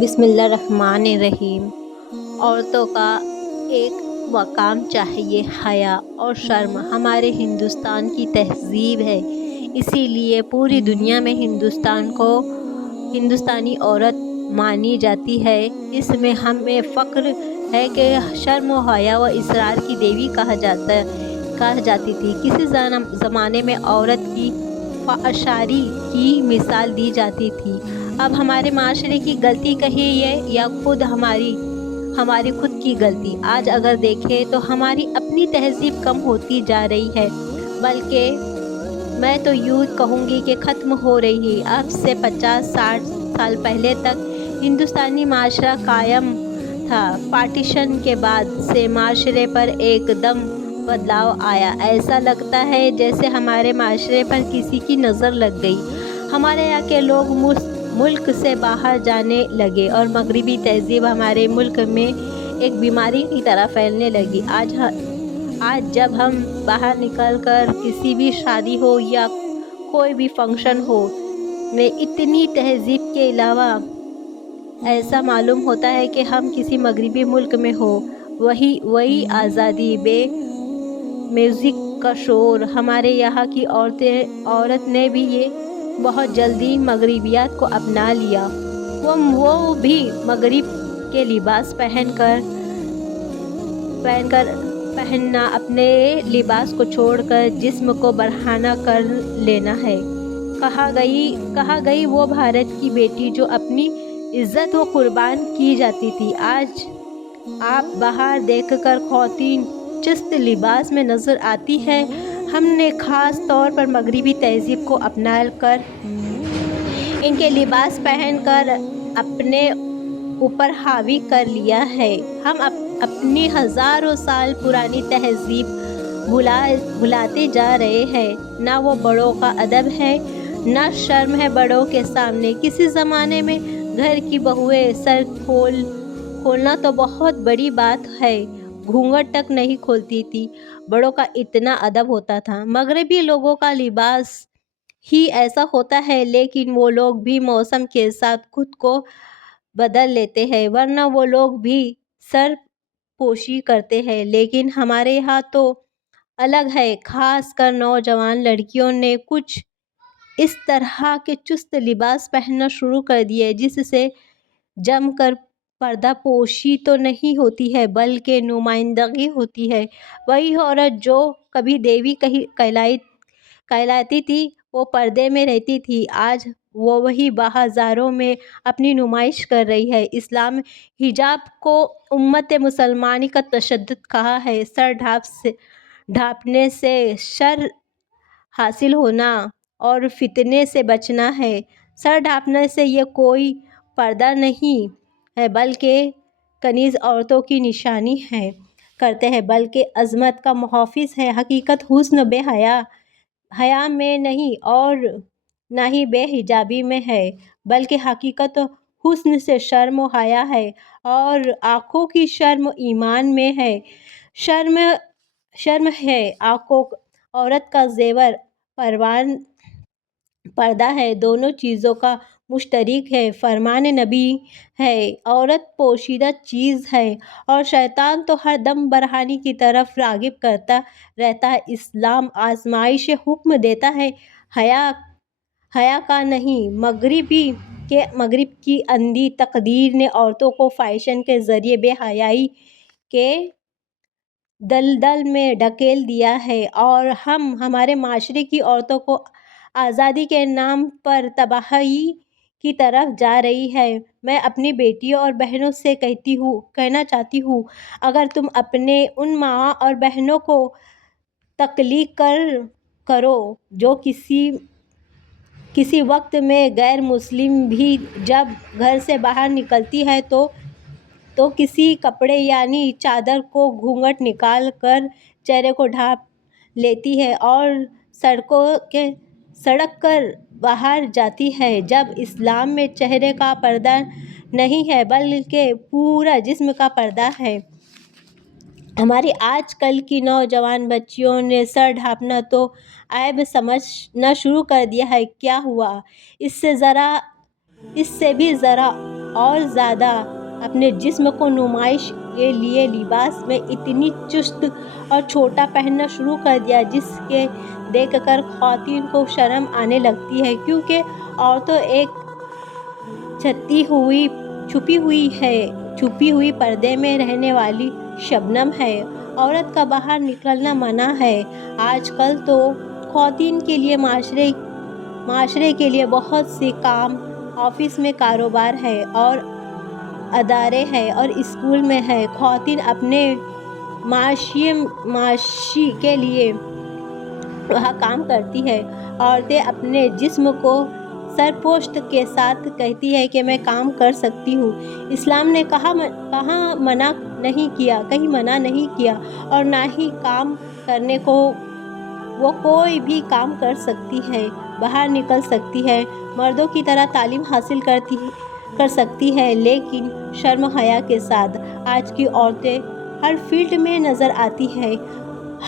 بسم اللہ الرحمن الرحیم۔ عورتوں کا ایک مقام چاہیے، حیا اور شرم ہمارے ہندوستان کی تہذیب ہے، اسی لیے پوری دنیا میں ہندوستانی عورت مانی جاتی ہے۔ اس میں ہمیں فخر ہے کہ شرم و حیا و اصرار کی دیوی کہا جاتی تھی۔ کسی زمانے میں عورت کی فحاشی کی مثال دی جاتی تھی۔ اب ہمارے معاشرے کی غلطی کہیے یا ہماری خود کی غلطی، آج اگر دیکھیں تو ہماری اپنی تہذیب کم ہوتی جا رہی ہے، بلکہ میں تو یوں کہوں گی کہ ختم ہو رہی ہے۔ اب سے 50-60 سال پہلے تک ہندوستانی معاشرہ قائم تھا، پارٹیشن کے بعد سے معاشرے پر ایک دم بدلاؤ آیا۔ ایسا لگتا ہے جیسے ہمارے معاشرے پر کسی کی نظر لگ گئی۔ ہمارے یہاں کے لوگ ملک سے باہر جانے لگے اور مغربی تہذیب ہمارے ملک میں ایک بیماری کی طرح پھیلنے لگی۔ آج جب ہم باہر نکل کر کسی بھی شادی ہو یا کوئی بھی فنکشن ہو میں اتنی تہذیب کے علاوہ ایسا معلوم ہوتا ہے کہ ہم کسی مغربی ملک میں ہوں۔ وہی آزادی، بے میوزک کا شور۔ ہمارے یہاں کی عورت نے بھی بہت جلدی مغربیات کو اپنا لیا۔ وہ بھی مغرب کے لباس پہننا، اپنے لباس کو چھوڑ کر جسم کو برہنہ کر لینا ہے۔ کہا گئی وہ بھارت کی بیٹی جو اپنی عزت و قربان کی جاتی تھی۔ آج آپ باہر دیکھ کر خواتین چست لباس میں نظر آتی ہیں۔ ہم نے خاص طور پر مغربی تہذیب کو اپنا کر ان کے لباس پہن کر اپنے اوپر حاوی کر لیا ہے۔ ہم اپنی ہزاروں سال پرانی تہذیب بھلاتے جا رہے ہیں۔ نہ وہ بڑوں کا ادب ہے، نہ شرم ہے بڑوں کے سامنے۔ کسی زمانے میں گھر کی بہوئیں سر کھولنا تو بہت بڑی بات ہے، گھونگھٹ تک نہیں کھولتی تھی، بڑوں کا اتنا ادب ہوتا تھا۔ مغربی لوگوں کا لباس ہی ایسا ہوتا ہے، لیکن وہ لوگ بھی موسم کے ساتھ خود کو بدل لیتے ہیں، ورنہ وہ لوگ بھی سر پوشی کرتے ہیں۔ لیکن ہمارے یہاں تو الگ ہے، خاص کر نوجوان لڑکیوں نے کچھ اس طرح کے چست لباس پہننا شروع کر دیے جس سے جم کر پردہ پوشی تو نہیں ہوتی ہے بلکہ نمائندگی ہوتی ہے۔ وہی عورت جو کبھی دیوی کہلاتی تھی، وہ پردے میں رہتی تھی، آج وہی بازاروں میں اپنی نمائش کر رہی ہے۔ اسلام حجاب کو امت مسلمہ کا تشدد کہا ہے۔ سر ڈھانپنے سے شر حاصل ہونا اور فتنے سے بچنا ہے۔ سر ڈھانپنے سے یہ کوئی پردہ نہیں ہے بلکہ کنیز عورتوں کی نشانی کرتے ہیں، بلکہ عظمت کا محافظ ہے۔ حقیقت حسن بے حیا میں نہیں اور نہ ہی بے حجابی میں ہے، بلکہ حقیقت حسن سے شرم و حیا ہے، اور آنکھوں کی شرم ایمان میں ہے۔ شرم ہے آنکھوں، عورت کا زیور پردہ ہے، دونوں چیزوں کا مشترک ہے۔ فرمان نبی ہے، عورت پوشیدہ چیز ہے اور شیطان تو ہر دم برہنی کی طرف راغب کرتا رہتا ہے۔ اسلام آزمائش حکم دیتا ہے، حیا کا نہیں۔ مغرب کی اندھی تقدیر نے عورتوں کو فیشن کے ذریعے بے حیائی کے دلدل میں ڈھکیل دیا ہے، اور ہم ہمارے معاشرے کی عورتوں کو آزادی کے نام پر تباہی کی طرف جا رہی ہیں۔ میں اپنی بیٹیوں اور بہنوں سے کہنا چاہتی ہوں، اگر تم اپنے ان ماں اور بہنوں کو تقلید کرو جو کسی وقت میں غیر مسلم بھی جب گھر سے باہر نکلتی ہیں تو کسی کپڑے یعنی چادر کو گھونگھٹ نکال کر چہرے کو ڈھانپ لیتی ہے اور سڑک کر باہر جاتی ہے، جب اسلام میں چہرے کا پردہ نہیں ہے بلکہ پورا جسم کا پردہ ہے۔ ہماری آج کل کی نوجوان بچیوں نے سر ڈھانپنا تو عیب سمجھنا شروع کر دیا ہے۔ کیا ہوا؟ اس سے بھی ذرا اور زیادہ اپنے جسم کو نمائش کے لیے لباس میں اتنی چست اور چھوٹا پہننا شروع کر دیا جس کے دیکھ کر خواتین کو شرم آنے لگتی ہے، کیونکہ عورتوں ایک چھپی ہوئی پردے میں رہنے والی شبنم ہے۔ عورت کا باہر نکلنا منع ہے۔ آج کل تو خواتین کے لیے معاشرے کے لیے بہت سے کام، آفس میں کاروبار ہے اور ادارے ہیں اور اسکول میں ہے۔ خواتین اپنے معاشی کے لیے وہاں کام کرتی ہیں۔ عورتیں اپنے جسم کو سرپوشت کے ساتھ کہتی ہیں کہ میں کام کر سکتی ہوں۔ اسلام نے کہیں منع نہیں کیا اور نہ ہی کام کرنے کو۔ وہ کوئی بھی کام کر سکتی ہے، باہر نکل سکتی ہے، مردوں کی طرح تعلیم حاصل کر سکتی ہے، لیکن شرم و حیا کے ساتھ۔ آج کی عورتیں ہر فیلڈ میں نظر آتی ہیں۔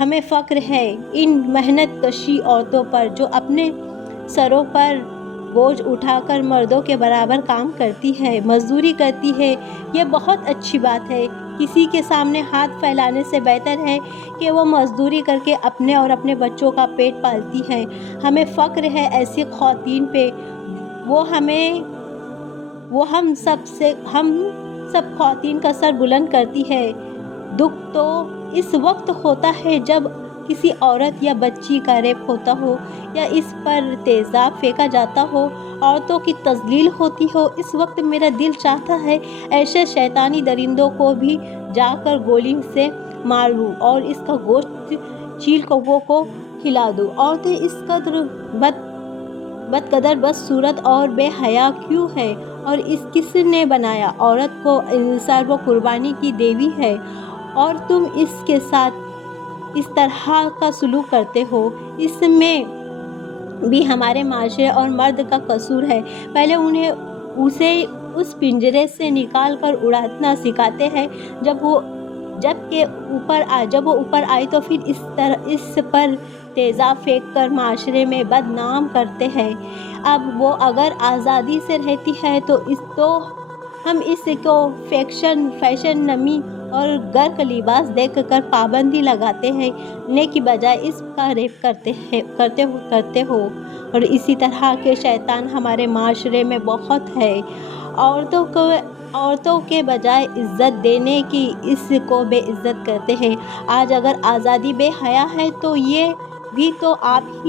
ہمیں فخر ہے ان محنت کش عورتوں پر جو اپنے سروں پر بوجھ اٹھا کر مردوں کے برابر کام کرتی ہے، مزدوری کرتی ہے۔ یہ بہت اچھی بات ہے۔ کسی کے سامنے ہاتھ پھیلانے سے بہتر ہے کہ وہ مزدوری کر کے اپنے اور اپنے بچوں کا پیٹ پالتی ہے۔ ہمیں فخر ہے ایسی خواتین پہ۔ وہ ہم سب خواتین کا سر بلند کرتی ہے۔ دکھ تو اس وقت ہوتا ہے جب کسی عورت یا بچی کا ریپ ہوتا ہو یا اس پر تیزاب پھینکا جاتا ہو، عورتوں کی تذلیل ہوتی ہو۔ اس وقت میرا دل چاہتا ہے ایسے شیطانی درندوں کو بھی جا کر گولی سے مار دوں اور اس کا گوشت چیل کووں کو کھلا دوں۔ عورتیں اس قدر بدقدر، بدصورت اور بے حیا کیوں ہے اور کس نے بنایا؟ عورت کو انحصار و قربانی کی دیوی ہے اور تم اس کے ساتھ اس طرح کا سلوک کرتے ہو۔ اس میں بھی ہمارے معاشرے اور مرد کا قصور ہے۔ پہلے اسے اس پنجرے سے نکال کر اڑانا سکھاتے ہیں، جب وہ اوپر آئی تو پھر اس پر تیزاب پھینک کر معاشرے میں بدنام کرتے ہیں۔ اب وہ اگر آزادی سے رہتی ہے تو ہم اس کو فیشن نامی اور غرق لباس دیکھ کر پابندی لگاتے ہیں کی بجائے اس کا ریپ کرتے ہو۔ اور اسی طرح کے شیطان ہمارے معاشرے میں بہت ہے۔ عورتوں کے بجائے عزت دینے کی اس کو بے عزت کہتے ہیں۔ آج اگر آزادی بے حیا ہے تو یہ بھی تو آپ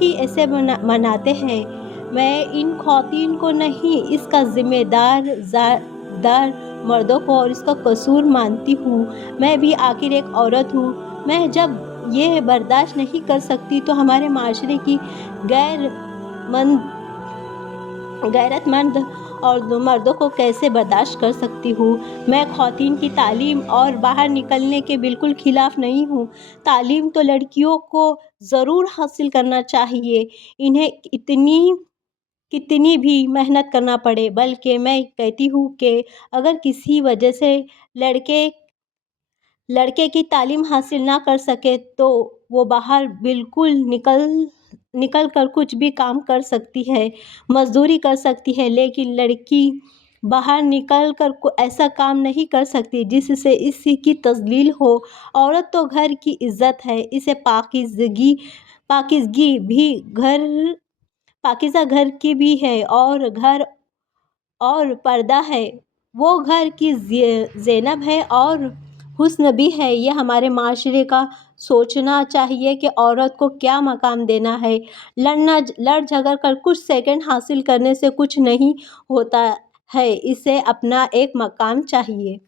ہی ایسے مناتے ہیں۔ میں ان خواتین کو نہیں، اس کا ذمہ دار مردوں کو اور اس کا قصور مانتی ہوں۔ میں بھی آخر ایک عورت ہوں۔ میں جب یہ برداشت نہیں کر سکتی تو ہمارے معاشرے کی غیرت مند اور مردوں کو کیسے برداشت کر سکتی ہوں؟ میں خواتین کی تعلیم اور باہر نکلنے کے بالکل خلاف نہیں ہوں۔ تعلیم تو لڑکیوں کو ضرور حاصل کرنا چاہیے، انہیں کتنی بھی محنت کرنا پڑے، بلکہ میں کہتی ہوں کہ اگر کسی وجہ سے لڑکے کی تعلیم حاصل نہ کر سکے تو وہ باہر بالکل نکل کر کچھ بھی کام کر سکتی ہے، مزدوری کر سکتی ہے، لیکن لڑکی باہر نکل کر ایسا کام نہیں کر سکتی جس سے اس کی تذلیل ہو۔ عورت تو گھر کی عزت ہے، اسے پاکیزہ گھر کی بھی ہے اور پردہ ہے، وہ گھر کی زینب ہے اور حسن بھی ہے۔ یہ ہمارے معاشرے کا سوچنا چاہیے کہ عورت کو کیا مقام دینا ہے۔ لڑ جھگڑ کر کچھ سیکنڈ حاصل کرنے سے کچھ نہیں ہوتا ہے، اسے اپنا ایک مقام چاہیے۔